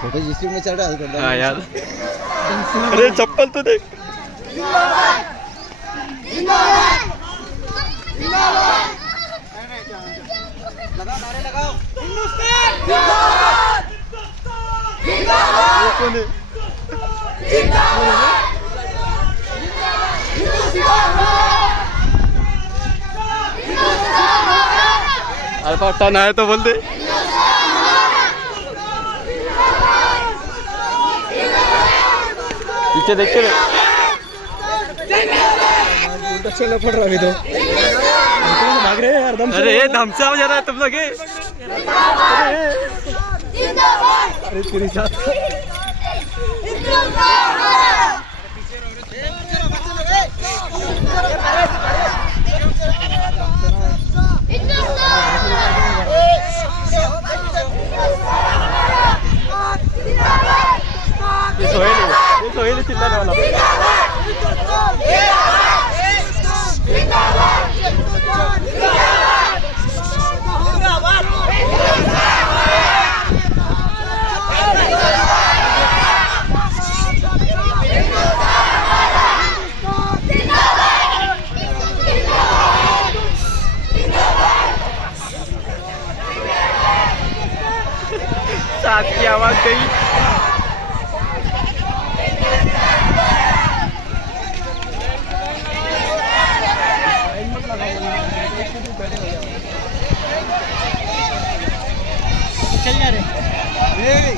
फोटो जिसमें में चल रहा है हाँ यार अरे चप्पल तो देख ये कौन है? अल्फा टन आए तो बोल दे पीछे देख के उल्टा चलना पड़ रहा अभी तो भाग रहे हैं यार दम से। अरे ये दम से आवाज आ रहा है तुम लोग अरे तेरी साथ ये सोहेल चिल्लाने वाला साथ की आवाज गई चल जा रहे